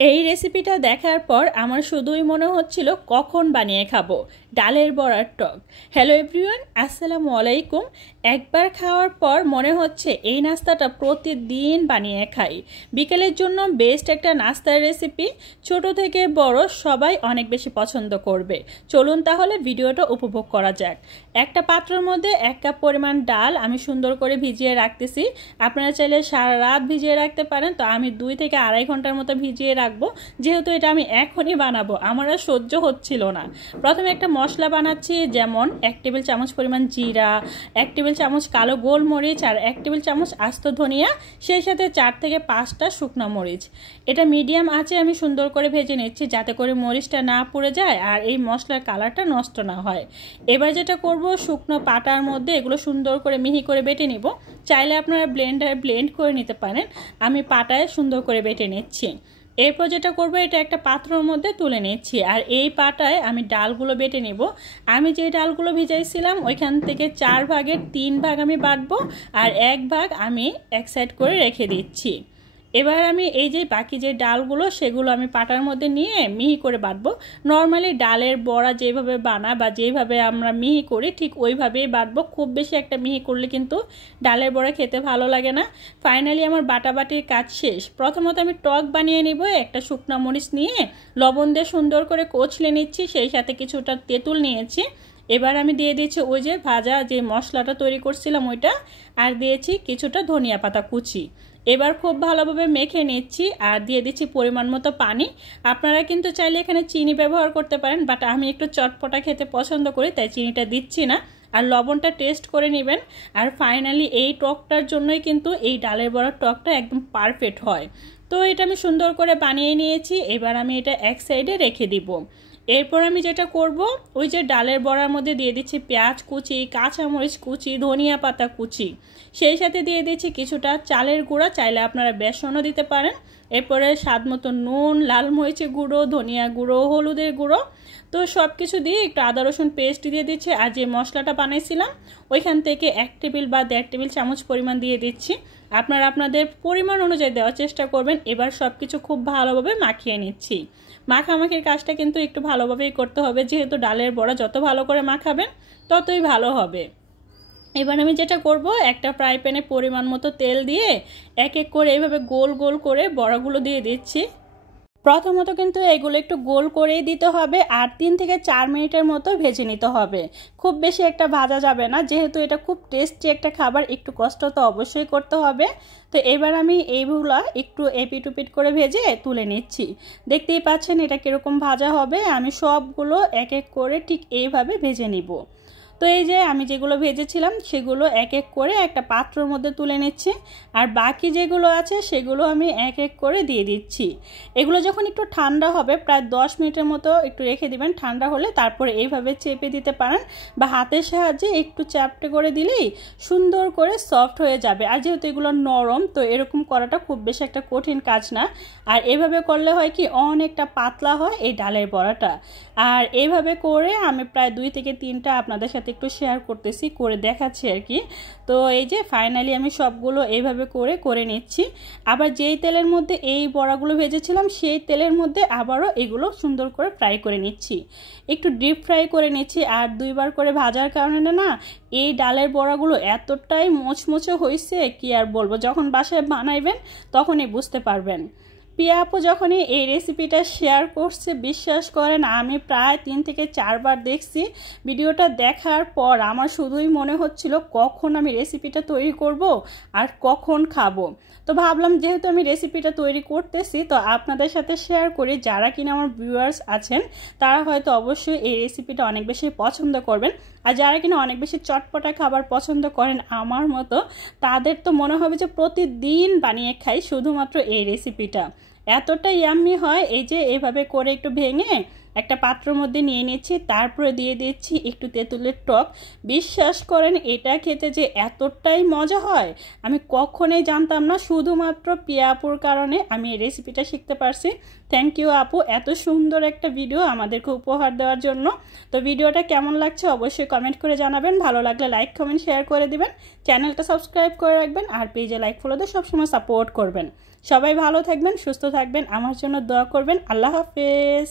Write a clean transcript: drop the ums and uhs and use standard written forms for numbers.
এই রেসিপিটা দেখার পর আমার শুধুই মনে হচ্ছিল কখন বানিয়ে খাবো ডালের বড়ার টক। হ্যালো এভরিওয়ান, আসসালামু আলাইকুম। একবার খাওয়ার পর মনে হচ্ছে এই নাস্তাটা প্রতিদিন বানিয়ে খাই। বিকেলের জন্য বেস্ট একটা নাস্তার রেসিপি, ছোট থেকে বড় সবাই অনেক বেশি পছন্দ করবে। চলুন তাহলে ভিডিওটা উপভোগ করা যাক। একটা পাত্রের মধ্যে 1 কাপ পরিমাণ ডাল আমি সুন্দর করে ভিজিয়ে রাখতেছি। আপনারা চাইলে সারা রাত ভিজিয়ে রাখতে পারেন, তো আমি 2 থেকে আড়াই ঘন্টার মতো ভিজিয়ে রাখবো, যেহেতু এটা আমি এখনই বানাবো, আমার আর সহ্য হচ্ছিল না। প্রথমে একটা মশলা বানাচ্ছি, যেমন 1 টেবিল চামচ পরিমাণ জিরা, 1 টেবিল চামচ কালো গোলমরিচ আর 1 টেবিল চামচ আস্ত ধনিয়া, সেই সাথে 4 থেকে 5টা শুকনো মরিচ। এটা মিডিয়াম আঁচে আমি সুন্দর করে ভেজে নিচ্ছি, যাতে করে মরিচটা না পুড়ে যায় আর এই মশলার কালারটা নষ্ট না হয়। এবার যেটা করব, শুকনো পাটার মধ্যে এগুলো সুন্দর করে মিহি করে বেটে নিব। চাইলে আপনারা ব্লেন্ডারে ব্লেন্ড করে নিতে পারেন, আমি পাটায় সুন্দর করে বেটে নিচ্ছি। এরপর যেটা করবো, এটা একটা পাত্রের মধ্যে তুলে নিচ্ছি আর এই পাটায় আমি ডালগুলো বেটে নেব। আমি যে ডালগুলো ভিজাইছিলাম ওইখান থেকে 4 ভাগের 3 ভাগ আমি বাটবো আর 1 ভাগ আমি এক সাইড করে রেখে দিচ্ছি। এবার আমি এই যে বাকি যে ডালগুলো সেগুলো আমি পাটার মধ্যে নিয়ে মিহি করে বাটবো। নর্মালি ডালের বড়া যেভাবে বানায় বা যেভাবে আমরা মিহি করি ঠিক ওইভাবেই বাটবো। খুব বেশি একটা মিহি করলে কিন্তু ডালের বড়া খেতে ভালো লাগে না। ফাইনালি আমার বাটাবাটির কাজ শেষ। প্রথমত আমি টক বানিয়ে নিব। একটা শুকনো মরিচ নিয়ে লবণ দিয়ে সুন্দর করে কচলে নিচ্ছি, সেই সাথে কিছুটা তেঁতুল নিয়েছি। এবার আমি দিয়ে দিচ্ছি ওই যে ভাজা যে মশলাটা তৈরি করছিলাম ওইটা, আর দিয়েছি কিছুটা ধনিয়া পাতা কুচি। এবার খুব ভালোভাবে মেখে নিচ্ছি আর দিয়ে দিচ্ছি পরিমাণ মতো পানি। আপনারা কিন্তু চাইলে এখানে চিনি ব্যবহার করতে পারেন, বাট আমি একটু চটপটা খেতে পছন্দ করি, তাই চিনিটা দিচ্ছি না। আর লবণটা টেস্ট করে নেবেন। আর ফাইনালি এই টকটার জন্যই কিন্তু এই ডালের বড়ার টকটা একদম পারফেক্ট হয়। তো এটা আমি সুন্দর করে বানিয়ে নিয়েছি। এবার আমি এটা এক সাইডে রেখে দিব। এরপর আমি যেটা করব, ওই যে ডালের বড়ার মধ্যে দিয়ে দিচ্ছি পেঁয়াজ কুচি, কাঁচামরিচ কুচি, ধনিয়া পাতা কুচি, সেই সাথে দিয়ে দিচ্ছি কিছুটা চালের গুঁড়া, চাইলে আপনারা বেসনও দিতে পারেন। এরপরে স্বাদ মতো নুন, লাল মরিচের গুঁড়ো, ধনিয়া গুঁড়ো, হলুদের গুঁড়ো। তো সব কিছু দিয়ে একটু আদা রসুন পেস্ট দিয়ে দিচ্ছি। আর যে মশলাটা বানাইছিলাম ওইখান থেকে 1 টেবিল বা 1.5 টেবিল চামচ পরিমাণ দিয়ে দিচ্ছি। আপনারা আপনাদের পরিমাণ অনুযায়ী দেওয়ার চেষ্টা করবেন। এবার সব কিছু খুব ভালোভাবে মাখিয়ে নিচ্ছি। মাখামাখির কাজটা কিন্তু একটু ভালোভাবেই করতে হবে, যেহেতু ডালের বড়া যত ভালো করে মাখাবেন ততই ভালো হবে। এবার আমি যেটা করব, একটা ফ্রাই প্যানে পরিমাণ মতো তেল দিয়ে এক এক করে এইভাবে গোল গোল করে বড়াগুলো দিয়ে দিচ্ছি। প্রথমত কিন্তু এগুলো একটু গোল করেই দিতে হবে আর 3 থেকে 4 মিনিটের মতো ভেজে নিতে হবে। খুব বেশি একটা ভাজা যাবে না, যেহেতু এটা খুব টেস্টি একটা খাবার, একটু কষ্ট তো অবশ্যই করতে হবে। তো এবার আমি এইগুলো একটু এপিট ওপিট করে ভেজে তুলে নিচ্ছি। দেখতেই পাচ্ছেন এটা কীরকম ভাজা হবে। আমি সবগুলো এক এক করে ঠিক এইভাবে ভেজে নিব। তো এই যে আমি যেগুলো ভেজেছিলাম সেগুলো এক এক করে একটা পাত্রের মধ্যে তুলে নিচ্ছি আর বাকি যেগুলো আছে সেগুলো আমি এক এক করে দিয়ে দিচ্ছি। এগুলো যখন একটু ঠান্ডা হবে, প্রায় 10 মিনিটের মতো একটু রেখে দিবেন। ঠান্ডা হলে তারপরে এইভাবে চেপে দিতে পারেন বা হাতের সাহায্যে একটু চ্যাপটে করে দিলেই সুন্দর করে সফট হয়ে যাবে। আর যেহেতু এগুলো নরম, তো এরকম করাটা খুব বেশি একটা কঠিন কাজ না। আর এভাবে করলে হয় কি, অনেকটা পাতলা হয় এই ডালের বড়াটা। আর এইভাবে করে আমি প্রায় 2 থেকে 3টা আপনাদের সাথে একটু শেয়ার করতেছি, করে দেখাচ্ছি আর কি। তো এই যে ফাইনালি আমি সবগুলো এইভাবে করে নিচ্ছি। আবার যেই তেলের মধ্যে এই বড়াগুলো ভেজেছিলাম সেই তেলের মধ্যে আবারও এগুলো সুন্দর করে ফ্রাই করে নিচ্ছি। একটু ডিপ ফ্রাই করে নিচ্ছি। আর 2 বার করে ভাজার কারণে না এই ডালের বড়াগুলো এতটাই মোচমোচে হয়েছে কি আর বলবো, যখন বাসায় বানাইবেন তখনই বুঝতে পারবেন। পিয়া আপু যখনই এই রেসিপিটা শেয়ার করছে, বিশ্বাস করেন আমি প্রায় 3 থেকে 4 বার দেখছি। ভিডিওটা দেখার পর আমার শুধুই মনে হচ্ছিল কখন আমি রেসিপিটা তৈরি করব আর কখন খাবো। তো ভাবলাম যেহেতু আমি রেসিপিটা তৈরি করতেছি, তো আপনাদের সাথে শেয়ার করি। যারা কিনা আমার ভিউয়ার্স আছেন তারা হয়তো অবশ্যই এই রেসিপিটা অনেক বেশি পছন্দ করবেন। আর যারা কিনা অনেক বেশি চটপটা খাবার পছন্দ করেন আমার মতো, তাদের তো মনে হবে যে প্রতিদিন বানিয়ে খাই শুধুমাত্র এই রেসিপিটা। এতটা ইয়াম্মি হয়। এই যে এইভাবে করে একটু ভেঙে একটা পাত্রের মধ্যে নিয়ে নিচ্ছি, তারপরে দিয়ে দিচ্ছি একটু তেঁতুলের টক। বিশ্বাস করেন এটা খেতে যে এতটাই মজা হয় আমি কখনোই জানতাম না, শুধুমাত্র পিয়া আপুর কারণে আমি এই রেসিপিটা শিখতে পারছি। থ্যাংক ইউ আপু, এত সুন্দর একটা ভিডিও আমাদেরকে উপহার দেওয়ার জন্য। তো ভিডিওটা কেমন লাগছে অবশ্যই কমেন্ট করে জানাবেন, ভালো লাগলে লাইক কমেন্ট শেয়ার করে দিবেন, চ্যানেলটা সাবস্ক্রাইব করে রাখবেন, আর পেজে লাইক ফলো দিয়ে সবসময় সাপোর্ট করবেন। সবাই ভালো থাকবেন, সুস্থ থাকবেন, আমার জন্য দোয়া করবেন। আল্লাহ হাফেজ।